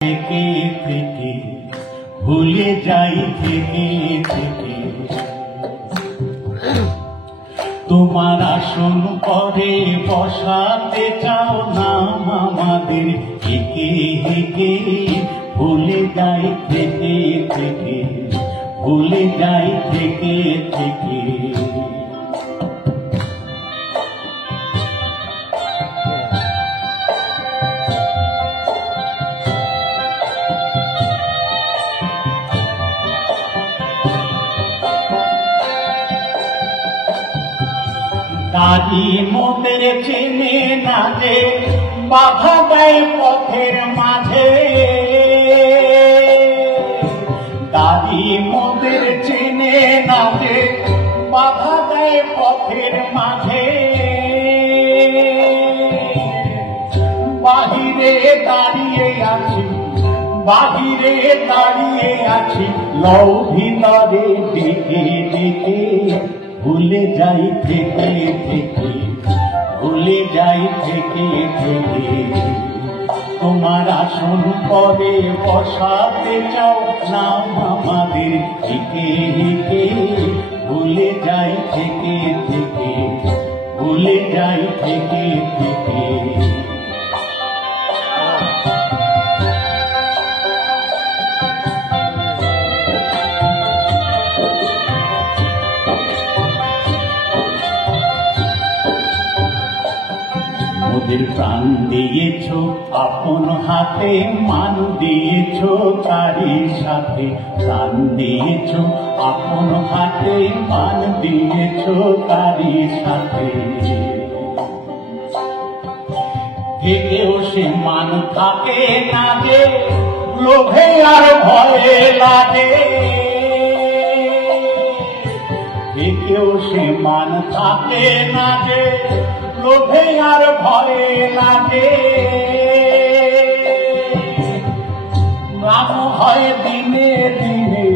থেকে থেকে ভুলে যাই থেকে থেকে তোমার আসন পরে বসাতে চাও না আমাদের হেঁকে হেঁকে ভুলে যাই থেকে থেকে ভুলে যাই থেকে থেকে দাদি মোদের চেনে না যে বাধা দেয় পথের মাঝে দাদি মোদের চেনে না যে বাধা দেয় পথের মাঝে বাহিরে দাঁড়িয়ে আছি বাহিরে দাঁড়িয়ে আছি লও ভিতরে দেখে দেখে ভুলে যাই থেকে থেকে ভুলে যাই থেকে থেকে তোমার আসন পরে বসাতে চাও নাম আমাদের হেঁকে হেঁকে ভুলে যাই থেকে থেকে ভুলে যাই থেকে থেকে মোদের প্রাণ দিয়েছ আপন হাতে মান দিয়েছ তারই সাথে প্রাণ দিয়েছ আপন হাতে মান দিয়েছ তারই সাথে থেকেও সে মান থাকে না যে লোভে আর ভয়ে লাগে থেকেও সে মান থাকে না যে লোভে আর ভয়ে লাগে ম্লান হয় দিনে দিনে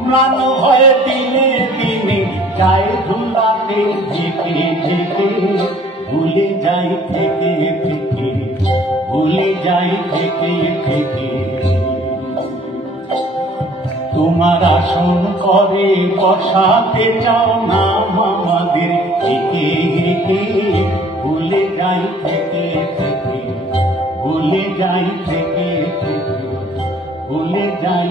ম্লান হয় দিনে দিনে গায়ে ধুলাতে ঝেঁকে ঝেঁকে ভুলে যাই থেকে থেকে ভুলে যাই থেকে থেকে তোমার আসন করে বসাতে চাও না আমাদের হেঁকে হেঁকে ভুলে যাই থেকে থেকে ভুলে যাই থেকে থেকে ভুলে যাই